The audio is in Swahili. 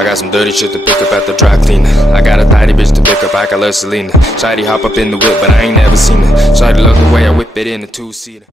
I got some dirty shit to pick up at the dry cleaner. I got a tidy bitch to pick up, I got love Selena. Shawty hop up in the whip, but I ain't never seen her. Shawty love the way I whip it in a two-seater.